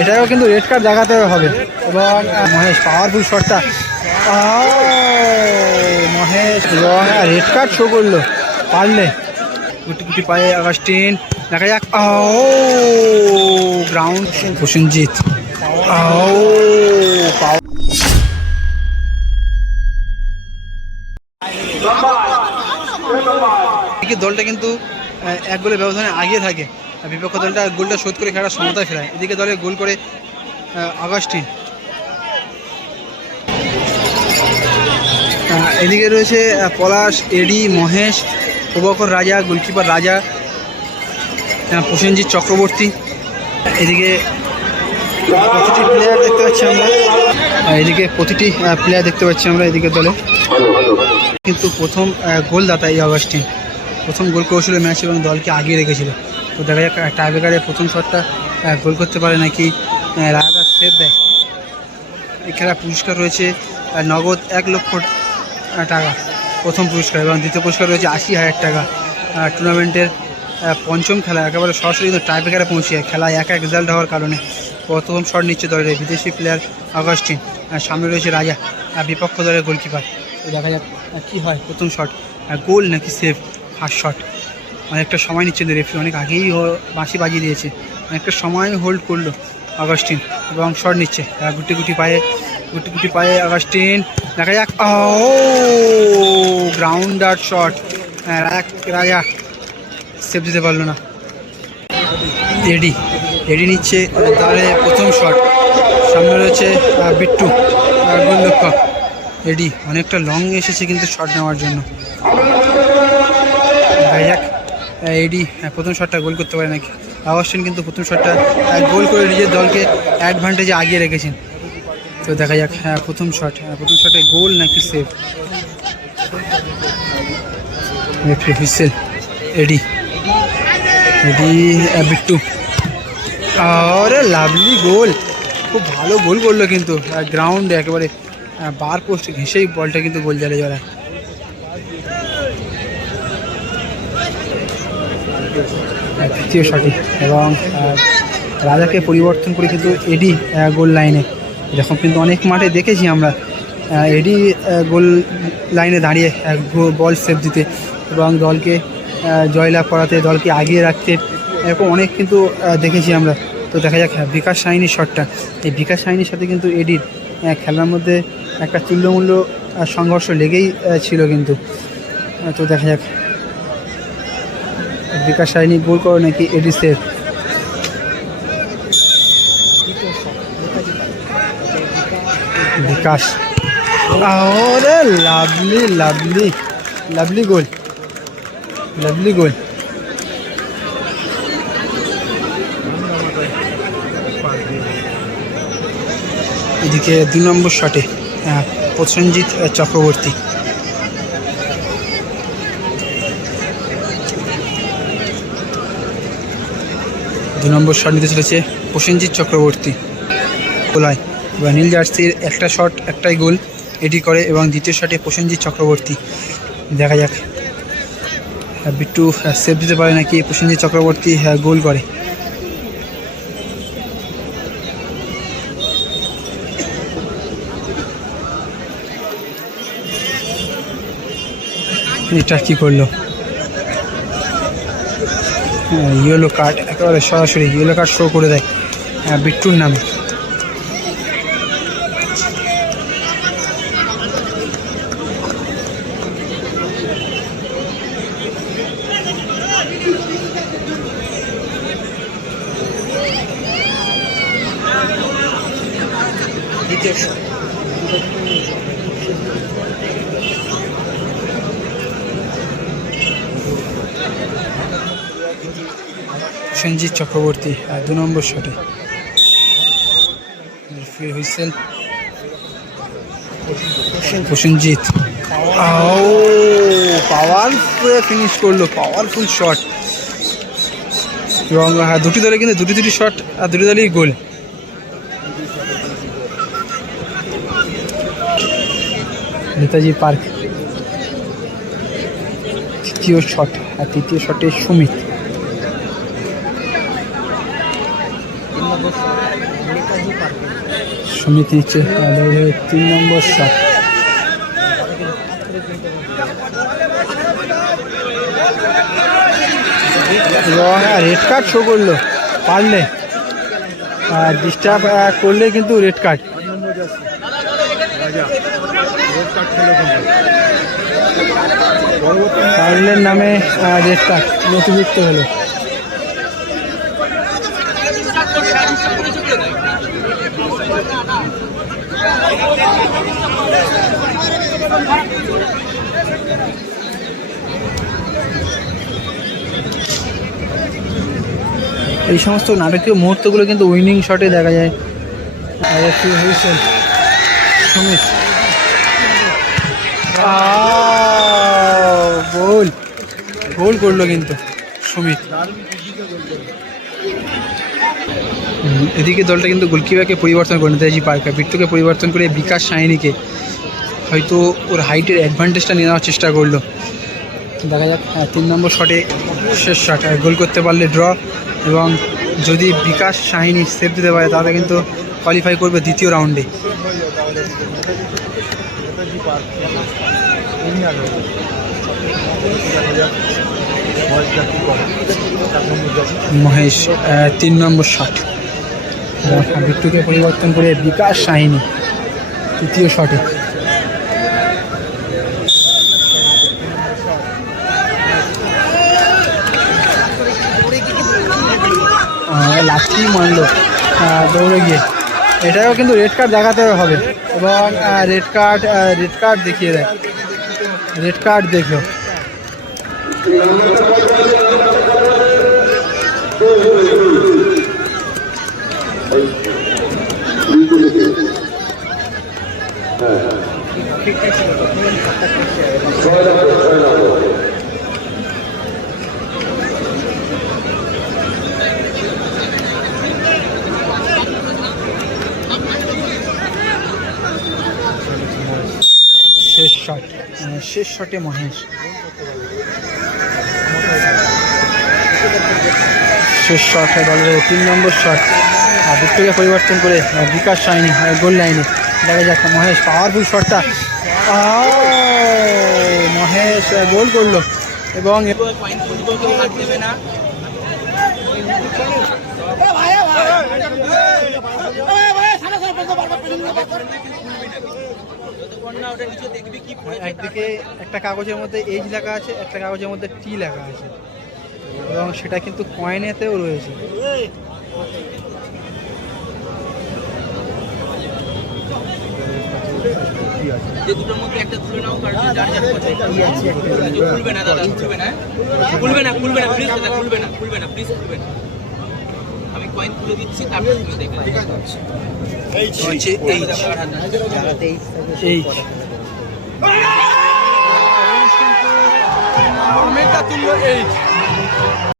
এটাও কিন্তু red card দেখাতে হবে। এবং মহেশ পাওয়ারফুল শটটা, মহেশ এবং রেড কার্ড শো করলো পারলে। গুটি গুটি পায়ে আগাস্টিন, দেখা যাক। গ্রাউন্ড প্রসেনজিৎ, দলটা কিন্তু এক গোলের ব্যবধানে আগিয়ে থাকে। বিপক্ষ দলটা গোলটা শোধ করে খেলার সমতায় ফেরায়। এদিকে দলে গোল করে আগাস্টিন। এদিকে রয়েছে পলাশ, এডি, মহেশ, প্রভাকর রাজা, গোলকিপার রাজা, প্রসেনজিৎ চক্রবর্তী। এদিকে প্রতিটি প্লেয়ার দেখতে পাচ্ছি আমরা, এদিকে দলে কিন্তু প্রথম গোলদাতা এই আগাস্টিন। প্রথম গোল করেছিল ম্যাচ এবং দলকে আগিয়ে রেখেছিল। তো দেখা যাক টাইব্রেকারে প্রথম শটটা গোল করতে পারে নাকি রাজা সেভ দেয়। এই খেলা পুরস্কার রয়েছে নগদ 1 লক্ষ টাকা প্রথম পুরস্কার, এবং দ্বিতীয় পুরস্কার রয়েছে 80,000 টাকা। টুর্নামেন্টের পঞ্চম খেলা একেবারে সরাসরি কিন্তু টাইব্রেকারে পৌঁছে, খেলা 1-1 রেজাল্ট হওয়ার কারণে প্রথম শট নিচ্ছে দলের বিদেশি প্লেয়ার আগাস্টিন। সামনে রয়েছে রাজা, বিপক্ষ দলের গোলকিপার। তো দেখা যাক কী হয়, প্রথম শট গোল নাকি সেভ। ফার্স্ট শট অনেকটা সময় নিচ্ছে রেফারি, অনেক আগেই বাঁশি বাজিয়ে দিয়েছে, অনেকটা সময় হোল্ড করলো আগাস্টিন এবং শট নিচ্ছে। গুটি গুটি পায়ে আগাস্টিন, দেখা যাক। গ্রাউন্ডার শট, রাজা সেভ দিতে পারলো না। এডি নিচ্ছে তাহলে প্রথম শট। সামনে রয়েছে বিট্টু, গোলরক্ষক। এডি অনেকটা লং এসেছে কিন্তু শট নেওয়ার জন্য। এডি প্রথম শটটা গোল করতে পারে নাকি। আগাস্টিন কিন্তু প্রথম শটটা গোল করে নিজের দলকে অ্যাডভান্টেজে আগিয়ে রেখেছেন। তো দেখা যাক প্রথম শটে গোল নাকি সেভ। হুইসেল, এডি, বিট্টু, আরে লাভলি গোল, খুব ভালো গোল করলো কিন্তু গ্রাউন্ডে একেবারে বার পোস্ট ঘেঁষেই বলটা কিন্তু গোল জালে জড়ায়। তৃতীয় শটে এবং রাজাকে পরিবর্তন করে কিন্তু এডি গোল লাইনে, এরকম কিন্তু অনেক মাঠে দেখেছি আমরা এডি গোল লাইনে দাঁড়িয়ে বল সেভ দিতে এবং দলকে জয়লাভ করাতে, দলকে আগিয়ে রাখতে, এরকম অনেক কিন্তু দেখেছি আমরা। তো দেখা যাক বিকাশ সাইনির শটটা, এই বিকাশ সাইনির সাথে কিন্তু এডির খেলার মধ্যে একটা তুল্যমূল্য সংঘর্ষ লেগেই ছিল কিন্তু। তো দেখা যাক বিকাশ সাইনি গোল করে নাকি এডি সেভ। বিকাশ, আরে লাভলি গোল। এদিকে 2 নম্বর শটে প্রসেনজিৎ চক্রবর্তী। দু নম্বর শট নিতে চলেছে প্রসেনজিৎ চক্রবর্তী। গোলায় বা নীল জার্সির একটা শট একটাই গোল এডি করে, এবং দ্বিতীয় শটে প্রসেনজিৎ চক্রবর্তী। দেখা যাক বিট্টু সেভ দিতে পারে নাকি প্রসেনজিৎ চক্রবর্তী গোল করে। এটা কি করলো, ইয়েলো কার্ড, একেবারে সরাসরি ইয়েলো কার্ড শো করে দেয় বিট্টুর নামে। প্রসেনজিৎ চক্রবর্তী 2 নম্বর শটে। হুইসেল, প্রসেনজিৎ পাওয়ার ফিনিশ করলো, পাওয়ারফুল শট। এবং দুটি দলে কিন্তু দুটি শট আর দুটি দলেই গোল। নেতাজি পার্ক তৃতীয় শট, আর তৃতীয় শটে সুমিত। সুমিত নিচ্ছে 3 নম্বর শট। এবং রেড কার্ড শো করলো, পারলে ডিস্টার্ব করলে কিন্তু রেড কার্ড। পারলের নামে রেড কার্ড নথিভুক্ত হলো। এই সমস্ত নাটকীয় মুহূর্তগুলো কিন্তু উইনিং শটে দেখা যায়। সুমিত গোল গোল করলো কিন্তু সুমিত। এদিকে দলটা কিন্তু গোলকিপারকে পরিবর্তন করে নেতাজি পার্কা বিট্টুকে পরিবর্তন করে বিকাশ সাইনিকে, হয়তো ওর হাইটের অ্যাডভান্টেজটা নিয়ে নেওয়ার চেষ্টা করলো। দেখা যাক 3 নম্বর শটে শেষ শট, গোল করতে পারলে ড্র, এবং যদি বিকাশ সাহিনী সেভ দিতে পারে তাহলে কিন্তু কোয়ালিফাই করবে দ্বিতীয় রাউন্ডে। মহেশ 3 নম্বর শট, বিট্টুকে পরিবর্তন করে বিকাশ সাহিনী তৃতীয় শটে। লাঠি মারলো দৌড়ে গিয়ে, এটাও কিন্তু রেড কার্ড দেখাতে হবে, এবং রেড কার্ড দেখিয়ে দেয়, রেড কার্ড দেখো। শেষ শটে মহেশ, শেষ শট দলের 3 নম্বর শট, বিট্টুকে পরিবর্তন করে বিকাশ সাইনি গোল লাইনে। দেখা যাক মহেশ পাওয়ারফুল শটটা, মহেশ গোল করলো। এবং একদিকে একটা কাগজের মধ্যে এইচ লেখা আছে, একটা কাগজের মধ্যে টি লেখা আছে, এবং সেটা কিন্তু কয়েনেতেও রয়েছে। তুললো এইচ।